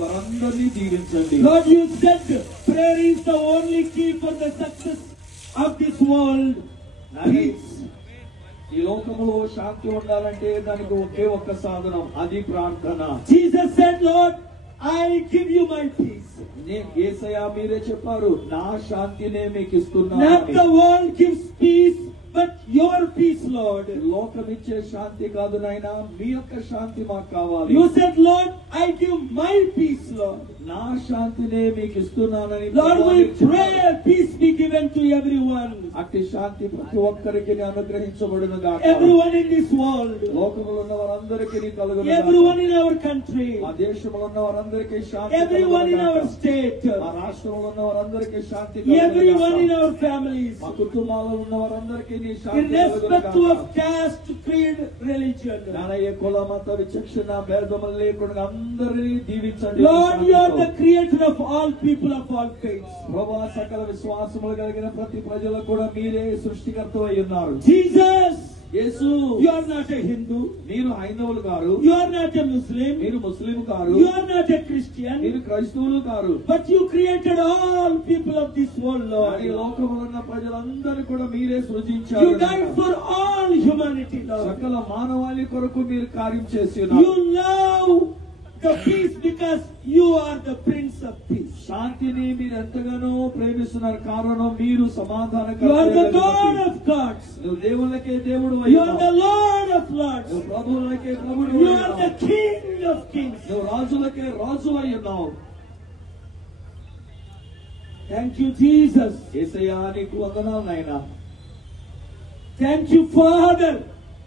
వారందరినీ దీవించండి. Lord, you said prayer is the only key for the success of this world. Peace. ఈ లోకములో శాంతి ఉండాలంటే దానికి ఒకే ఒక్క సాధనం, అది ప్రార్థన. Jesus said, Lord, I give you my peace. యేసయ్య మీరే చెప్పారు, నా శాంతినే మీకు ఇస్తున్నాను. Not the world gives peace, but your peace, Lord. లోకం ఇచ్చే శాంతి కాదు నాయనా, మీ యొక్క శాంతి మాకు కావాలి. You said, Lord, I give my peace, Lord. నా శాంతినే మీకు ఇస్తున్నానని. Lord, we pray peace be given to everyone. అట్టి శాంతి ప్రతి ఒక్కరికి అనుగ్రహించబడును గాక. Everyone in this world. లోకములో ఉన్న వారందరికీ కలుగును. Everyone in our country. ఆ దేశంలో ఉన్న వారందరికీ శాంతి. Everyone in our state. ఆ రాష్ట్రంలో ఉన్న వారందరికీ శాంతి కలుగును. Everyone in our families. మా కుటుంబాలలో ఉన్న వారందరికీ Irrespective of caste, creed, religion. కుల మత విచక్షణ భేదములు లేకుండా అందరినీ దీవించండి. Lord, you are the creator of all people of all faiths. ప్రభువా, సకల విశ్వాసములు కలిగిన ప్రతి ప్రజలకు కూడా మీరే సృష్టికర్త అయి ఉన్నారు. Jesus, Yesu, you are not a Hindu. మీరు హైందవులు గారు. You are not a Muslim. మీరు ముస్లిం గారు. You are not a Christian. మీరు క్రైస్తవులు గారు. But you created all people of this world, Lord. ఈ లోకములో ఉన్న ప్రజలందరూ కూడా మీరే సృజించారు. You died for all humanity, Lord. సకల మానవాళి కొరకు మీరు కార్యం చేసి ఉన్నారు. You love the peace because you are the Prince of Peace. శాంతిని మీరు ఎంతగానో ప్రేమిస్తున్నారు, కారణం మీరు సమాధానకర్త. You are the God of gods. నువ్వు దేవుళ్ళకే దేవుడు. You are the Lord of lords. నువ్వు ప్రభువులకే ప్రభువు. You are the King of kings. నువ్వు రాజులకే రాజు అయి ఉన్నావు. Thank you, Jesus. యేసయ్యా, నీకు వందనాలు నాయనా. Thank you, Father.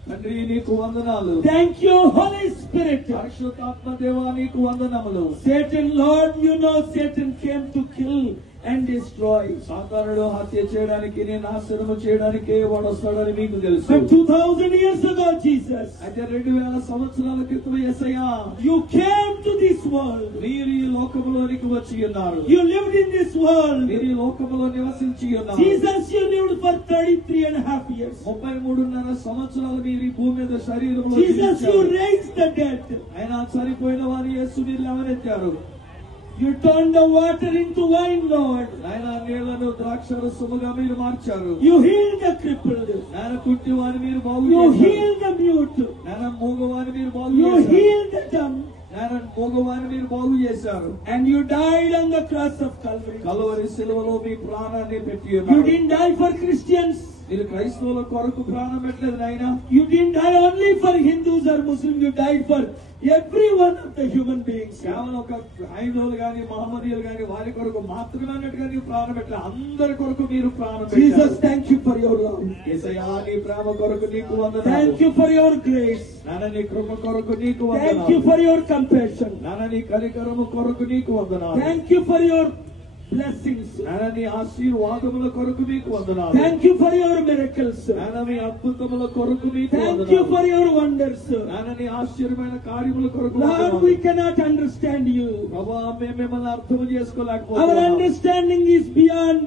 తండ్రి, నీకు వందనాలు. Thank you, Holy Spirit. పరిశుద్ధాత్మ దేవా, నీకు వందనములు. Satan, Lord, you know Satan came to kill and destroy. సాతానుడు హత్య చేయడానికి, నాశనము చేయడానికి వాడు వస్తాడని మీకు తెలుసు. But 2000 years ago, Jesus, అయితే 2000 సంవత్సరాల క్రితం యేసయ్యా, you came to this world. మీరు ఈ లోకములోనికి వచ్చి ఉన్నారు. You lived in this world. మీరు ఈ లోకములో నివసించి ఉన్నారు. Jesus, you lived for 33.5 years. 33.5 సంవత్సరాలు మీరు ఈ భూమి మీద శరీరంలో Jesus, you జీవించారు. raised the dead. ఆయన చనిపోయిన వారిని యేసు మీరు లేవనెత్తారు. You turned the water into wine, Lord. ఆయన నీళ్లను ద్రాక్షరసముగా మీరు మార్చారు. You healed the crippled. ఆయన కుంటి వారిని మీరు బాగు You చేశారు. healed the mute. ఆయన మూగవారిని మీరు బాగు You చేశారు. healed the dumb. ఆయన మూగవారిని మీరు బాగు చేశారు. And you died on the cross of Calvary. Calvary శిలువలో మీ ప్రాణాన్ని పెట్టి You ఉన్నారు. didn't die for Christians. మీరు క్రైస్తవుల కొరకు ప్రాణం పెట్టలేదు నాయన. You didn't die only for Hindus or Muslims. You died for every one of the human beings. కేవలం ఒక హైందవులు గాని మహమ్మదీయులు గాని వారి కొరకు మాత్రమే అన్నట్టుగా నీవు ప్రాణం పెట్టలేదు. అందరి కొరకు మీరు ప్రాణం పెట్టారు. Jesus, thank you for your love. యేసయ్యా, నీ ప్రేమ కొరకు నీకు వందనాలు. Thank you for your grace. నాన్న, నీ కృప కొరకు నీకు Thank వందనాలు. you for your compassion. నాన్న, నీ కనికరము కొరకు నీకు వందనాలు. Thank you for your blessings. నాన్న, నీ ఆశీర్వాదముల కొరకు నీకు వందనాలు. Thank you for your miracles. నాన్న, మీ అద్భుతముల కొరకు నీకు Thank వందనాలు. you for your wonders. నాన్న, నీ ఆశ్చర్యమైన కార్యముల కొరకు Lord, వందనాలు. we cannot understand you. ప్రభువా, మేము మిమ్మల్ని అర్థం Our చేసుకోలేకపోతున్నాము. understanding is beyond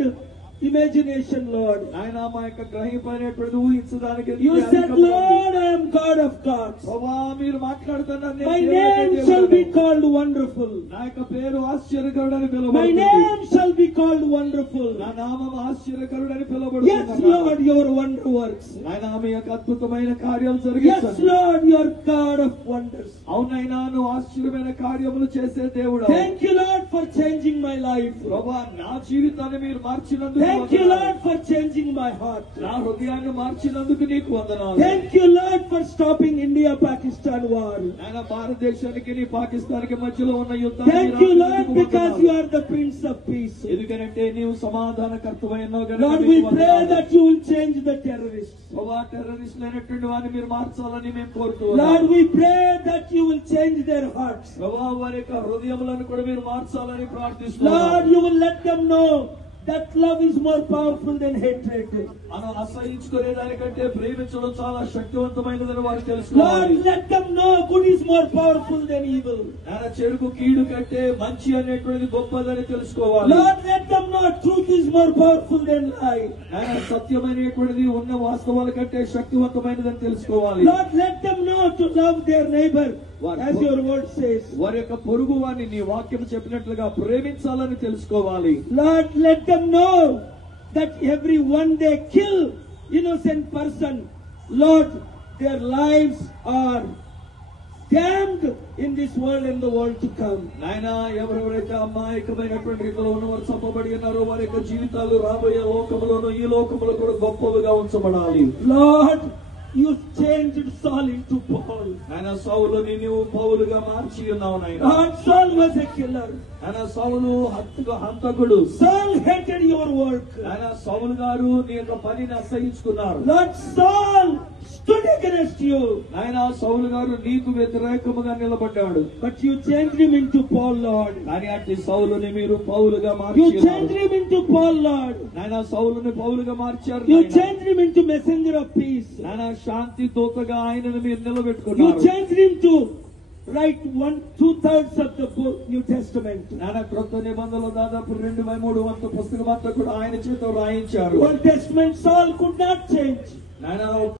imagination, Lord. ఆయన మా యొక్క గ్రహింపనేటువంటిది ఊహించడానికి You said, Lord, I am God of gods. ప్రభువా, మీరు మాట్లాడుతున్నారు. My name shall be called wonderful. నా యొక్క పేరు ఆశ్చర్యకరుడని My పిలువబడుతుంది. name shall be called wonderful. నా నామం ఆశ్చర్యకరుడని Yes, పిలువబడుతుంది. Lord, your wonder works. ఆయన మీ యొక్క అద్భుతమైన కార్యాలు Yes, జరిగించండి. Lord, you are God of wonders. అవునైనా నువ్వు ఆశ్చర్యమైన కార్యములు చేసే దేవుడు. Thank you, Lord, for changing my life. ప్రభువా, నా జీవితాన్ని మీరు మార్చినందుకు Thank you, వందనాలు. Lord, for changing my heart. నా హృదయాన్ని మార్చినందుకు నీకు వందనాలు. Thank you, Lord, for stopping India-Pakistan war. ఆయన భారతదేశానికి నీ పాకిస్తాన్కి మధ్యలో ఉన్న యుద్ధాన్ని Thank you, Lord, because you are the Prince of Peace. ఎందుకంటే నీవు సమాధానకర్తమైనావు గనుక Lord, నీకు we pray వందనాలు. that you will change the terrorists. ప్రభువా, టెర్రరిస్టులు అయినటువంటి వారిని మీరు మార్చాలని మేము Lord, కోరుతున్నాము. we pray that you will change their hearts. ప్రభువా, వారి యొక్క హృదయములను కూడా మీరు మార్చాలని Lord, ప్రార్థిస్తున్నాము. you will let them know that love is more powerful than hatred. మనం అసహించుకునే దానికంటే ప్రేమించడం చాలా శక్తివంతమైనదని వారు Lord, తెలుసుకోవాలి. let them know good is more powerful than evil. ఆయన చెడుకు కీడు కంటే మంచి అనేటువంటిది గొప్పదని తెలుసుకోవాలి. Lord, let them know truth is more powerful than lie. ఆయన సత్యమైనటువంటిది ఉన్న వాస్తవాల కంటే శక్తివంతమైనదని తెలుసుకోవాలి. Lord, let them know to love their neighbor as your word says. వారి యొక్క పొరుగు వారిని నీ వాక్యం చెప్పినట్లుగా ప్రేమించాలని తెలుసుకోవాలి. Lord, let them know that every one they kill innocent person, Lord, their lives are damned in this world and the world to come. నాయనా, ఎవరెవరైతే అమాయకమైనటువంటి రీతిలో ఉన్నవారు చంపబడి ఉన్నారో వారి యొక్క జీవితాలు రాబోయే లోకములోను ఈ లోకములో కూడా గొప్పవిగా ఉంచబడాలి. Lord, you changed Saul into Paul. ఆయన సౌలుని నీవు పౌలుగా మార్చి ఉన్నావు నాయన. Lord, Saul was a killer. ఆయన సౌలు హంతకుడు. Saul hated your work. ఆయన సౌలు గారు నీ యొక్క పనిని అసహించుకున్నారు. Lord, Saul stood against you. ఆయన సౌలు గారు నీకు వ్యతిరేకముగా నిలబడ్డాడు. But you changed him into Paul, Lord. కానీ అట్టి సౌలుని మీరు పౌలుగా You మార్చారు. changed him into Paul, Lord. ఆయన సౌలుని పౌలుగా మార్చారు. You changed him into messenger of peace. ఆయన శాంతి దూతగా ఆయనను మీరు You నిలబెట్టుకున్నారు. changed him to write 2/3 of the book, New Testament. ఆయన క్రొత్త నిబంధనలో దాదాపు 2/3 వంతు పుస్తకం అంతా కూడా ఆయన చేత రాయించారు. Old Testament Saul could not change. నాయన